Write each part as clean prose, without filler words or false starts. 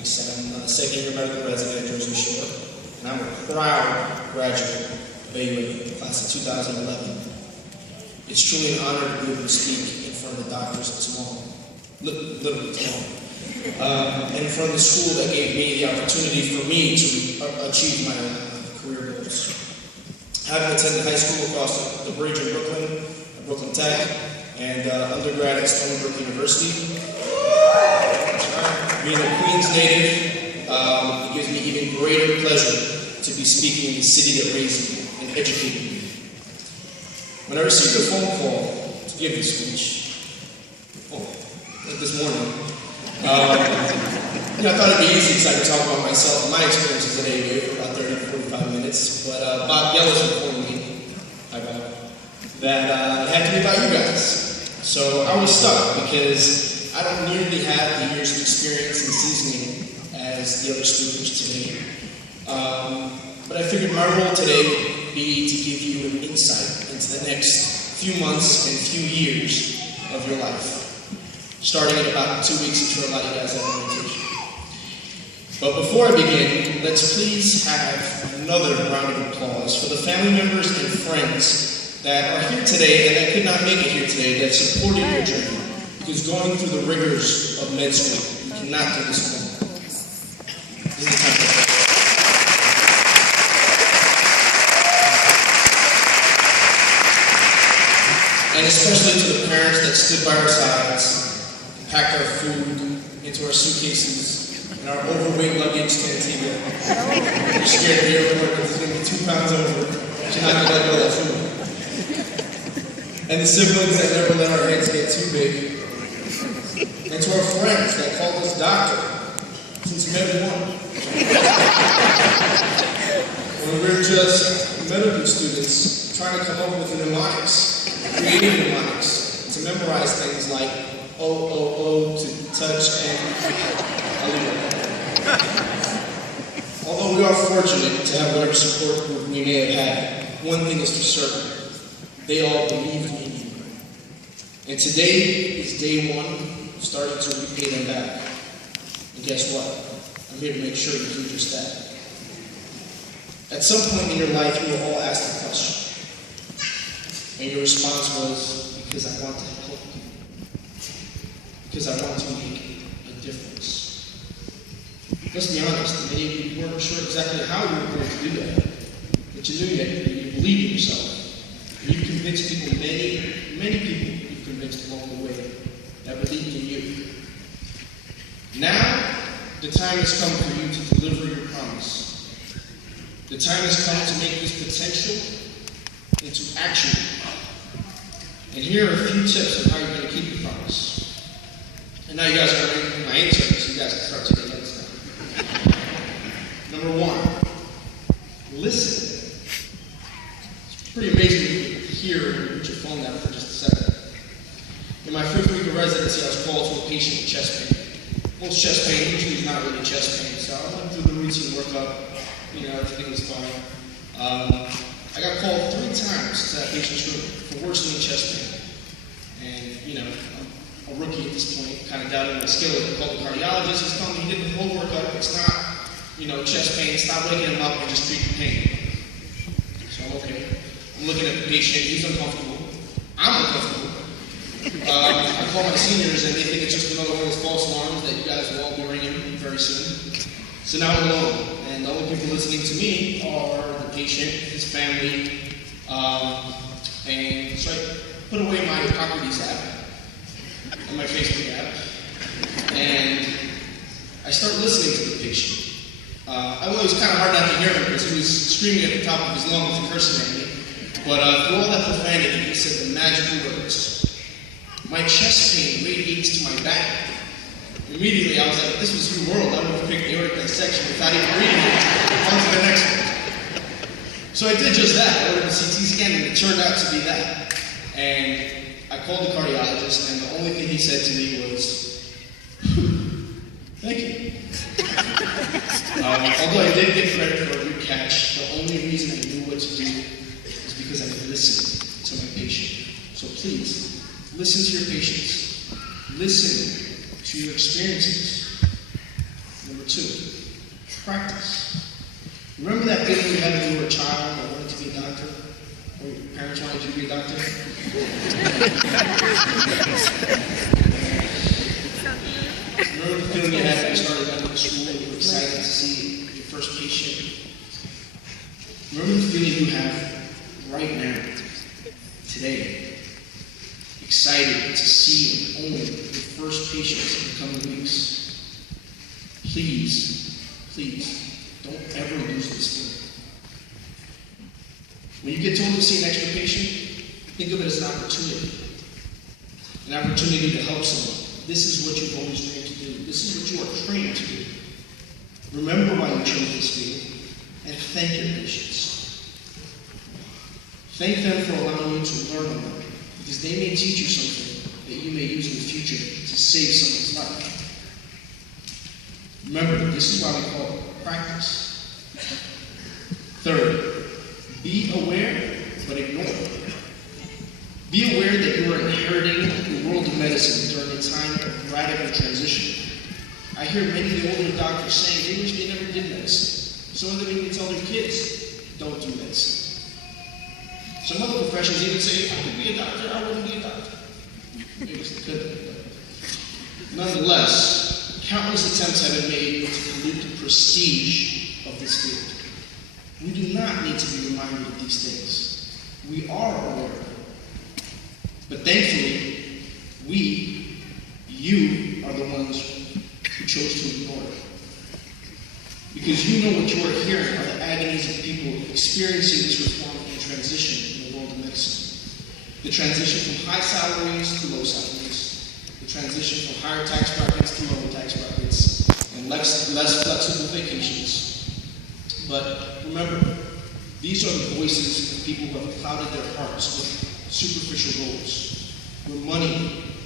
I'm a second-year medical resident at Jersey Shore, and I'm a proud graduate of AUA, class of 2011. It's truly an honor to be able to speak in front of the doctors of tomorrow, literally tomorrow, and in front of the school that gave me the opportunity for me to achieve my career goals. Having attended high school across the bridge in Brooklyn, at Brooklyn Tech, and undergrad at Stony Brook University, being a Queens native, it gives me even greater pleasure to be speaking in the city that raised me and educated me. When I received a phone call to give this speech, like this morning, I thought it'd be easy because I could talk about myself and my experiences at AUA for about 30 to 45 minutes, but Bob Yellis informed me, hi Bob, that it had to be about you guys. So I was stuck because I don't nearly have the years of experience and seasoning as the other speakers today. But I figured my role today would be to give you an insight into the next few months and few years of your life, starting in about 2 weeks. I'm sure a lot of you guys have an orientation. But before I begin, let's please have another round of applause for the family members and friends that are here today and that could not make it here today, that supported your journey. Because going through the rigors of med school, you cannot do this alone. This is the time. And especially to the parents that stood by our sides, packed our food into our suitcases and our overweight luggage to Antigua. You're scared of the airport because it's going to be 2 pounds over, but you're not going to let go of that food. And the siblings that never let our heads get too big. And to our friends that called us doctor, since Med 1. When we were just medical students trying to come up with mnemonics, creative mnemonics, to memorize things like O, to touch, and although we are fortunate to have whatever support group we may have had, one thing is for certain, they all believed in you. And today is day one, starting to repay them back. And guess what? I'm here to make sure you do just that. At some point in your life, you were all asked a question. And your response was, because I want to help you. Because I want to make a difference. Let's be honest, many of you weren't sure exactly how you were going to do that. But you knew that you believed in yourself. And you convinced people, many people you've convinced along the way that believed in you. Now, the time has come for you to deliver your promise. The time has come to make this potential into action. And here are a few tips on how you're going to keep your promise. And now you guys are ready for my answer, so you guys can start taking notes now. Number 1, listen. It's pretty amazing to hear and put your phone down for just a second. In my 5th week of residency, I was called to a patient with chest pain. Most chest pain usually is not really chest pain, so I went through the routine workup, everything was fine. I got called 3 times to that patient's room for worsening chest pain. And, I'm a rookie at this point, kind of doubting my skill. I called the cardiologist, he's telling me he did the whole workup, it's not, chest pain, stop waking him up and just treat the pain. So I'm okay. I'm looking at the patient, he's uncomfortable. I'm uncomfortable. I call my seniors and they think it's just another one of those false alarms that you guys will all be ringing very soon. So now I'm alone, and the only people listening to me are the patient, his family, and so I put away my Hippocrates app and my Facebook app, and I start listening to the patient. It was kind of hard not to hear him because he was screaming at the top of his lungs and cursing at me, but through all that profanity, he said the magical words. My chest pain radiates to my back. Immediately, I was like, this was your world. I would have picked aortic dissection without even reading it. On to the next one. So I did just that. I ordered a CT scan, and it turned out to be that. And I called the cardiologist, and the only thing he said to me was, thank you. Although I did get credit for a good catch, the only reason I knew what to do is because I listened to my patient. So please, listen to your patients. Listen to your experiences. Number 2, practice. Remember that feeling you had when you were a child and wanted to be a doctor? Or your parents wanted you to be a doctor? Remember the feeling you had when you started going to school and you were excited to see your first patient? Remember the feeling you have right now, today, excited to see and own your first patients in the coming weeks? Please, don't ever lose this feeling. When you get told to see an extra patient, think of it as an opportunity to help someone. This is what you've always dreamed to do. This is what you are trained to do. Remember why you chose this field, and thank your patients. Thank them for allowing you to learn on them, because they may teach you something that you may use in the future to save someone's life. Remember, this is why we call it practice. Third, be aware, but ignore. Be aware that you are inheriting the world of medicine during a time of radical transition. I hear many of the older doctors saying they wish they never did medicine. Some of them even tell their kids, don't do medicine. Some other professions even say, if I could be a doctor, I wouldn't be a doctor. Maybe they could. Nonetheless, countless attempts have been made to pollute the prestige of this field. We do not need to be reminded of these things. We are aware of them. But thankfully, you are the ones who chose to ignore it. Because you know what you are hearing are the agonies of people experiencing this reform and transition in the world of medicine. The transition from high salaries to low salaries. The transition from higher tax brackets to lower tax brackets. And less flexible vacations. But remember, these are the voices of people who have clouded their hearts with superficial goals, where money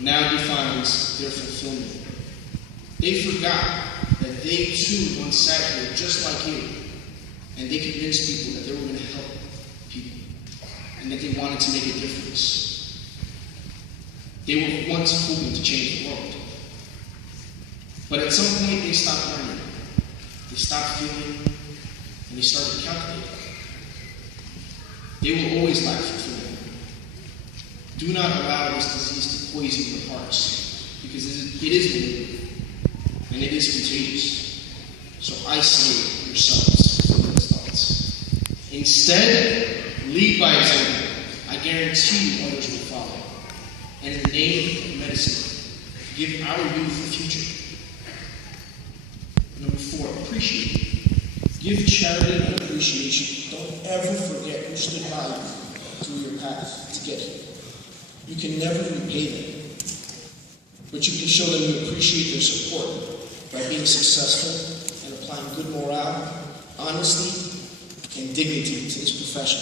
now defines their fulfillment. They forgot that they too once sat here just like you, and they convinced people that they were going to help people, and that they wanted to make a difference. They were once hoping to change the world. But at some point they stopped learning, they stopped feeling, and they started calculating. They will always lack fulfillment. Do not allow this disease to poison your hearts, because it is malignant and it is contagious. So isolate yourselves from those thoughts. Instead, lead by example. I guarantee you others will follow. And in the name of medicine, give our youth a future. Number 4, appreciate. Give charity and appreciation. Don't ever forget who stood by you through your path to get here. You can never repay them, but you can show them you appreciate their support by being successful and applying good morale, honesty, and dignity to this profession.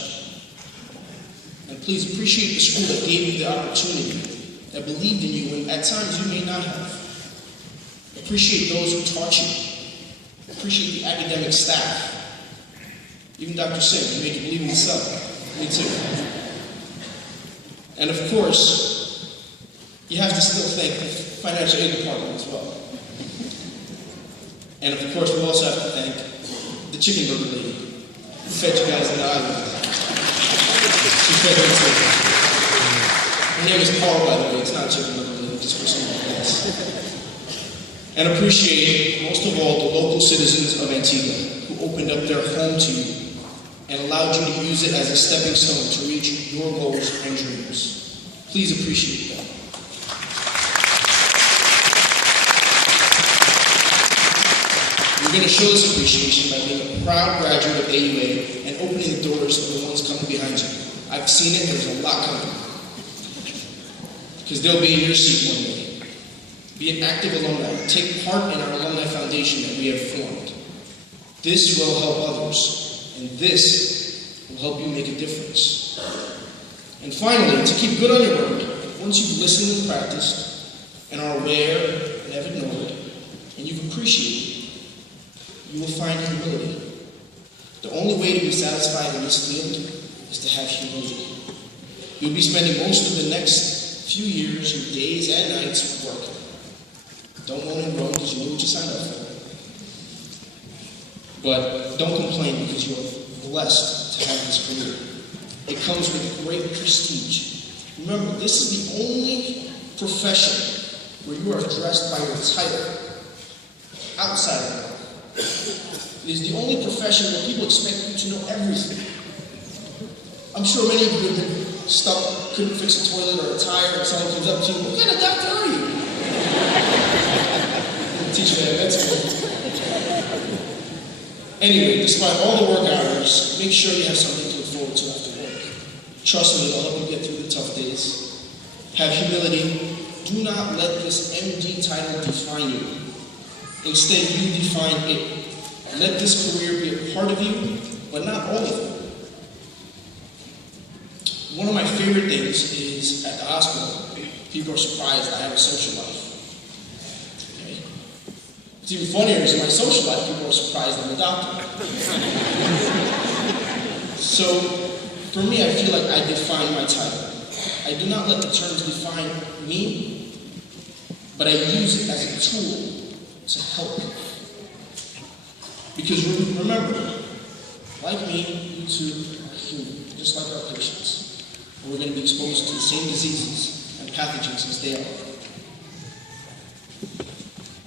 And please appreciate the school that gave you the opportunity, that believed in you when at times you may not have. Appreciate those who taught you. Appreciate the academic staff. Even Dr. Singh, who made you believe in yourself. Me too. And of course, you have to still thank the financial aid department as well. And of course, we also have to thank the chicken burger lady who fed you guys in the island. She fed me too. Her name is Paul, by the way. It's not chicken burger lady, just for some of us. And appreciate, most of all, the local citizens of Antigua who opened up their home to you and allowed you to use it as a stepping stone to reach your goals and dreams. Please appreciate that. You're going to show this appreciation by being a proud graduate of AUA and opening the doors to the ones coming behind you. I've seen it, there's a lot coming. Because they'll be in your seat one day. Be an active alumni. Take part in our alumni foundation that we have formed. This will help others. And this will help you make a difference. And finally, to keep good on your word, once you've listened and practiced, and are aware and have ignored, and you've appreciated, you will find humility. The only way to be satisfied in this field is to have humility. You'll be spending most of the next few years, your days and nights working. Don't moan and groan because you know what you signed up for. But don't complain because you are blessed to have this career. It comes with great prestige. Remember, this is the only profession where you are addressed by your title outside of it. It is the only profession where people expect you to know everything. I'm sure many of you have been stuck, couldn't fix a toilet or a tire, and someone comes up to you, what kind of doctor are you? Teach me that, that's good. Anyway, despite all the work hours, make sure you have something to look forward to after work. Trust me, it'll help you get through the tough days. Have humility. Do not let this MD title define you. Instead, you define it. Let this career be a part of you, but not all of it. One of my favorite things is at the hospital, people are surprised I have a social life. Okay? What's even funnier is in my social life, people are surprised I'm a doctor. So, for me, I feel like I define my title. I do not let the terms define me, but I use it as a tool to help. Because remember, like me, you too are human, just like our patients. We're going to be exposed to the same diseases and pathogens as they are.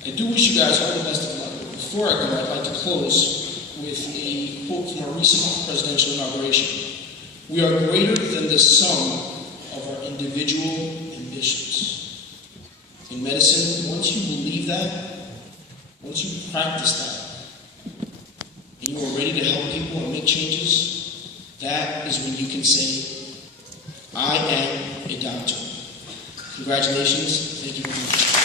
I do wish you guys all the best of luck. Before I go, I'd like to close with a quote from our recent presidential inauguration. We are greater than the sum of our individual ambitions. In medicine, once you believe that, once you practice that, and you are ready to help people and make changes, that is when you can say, I am a doctor. Congratulations. Thank you very much.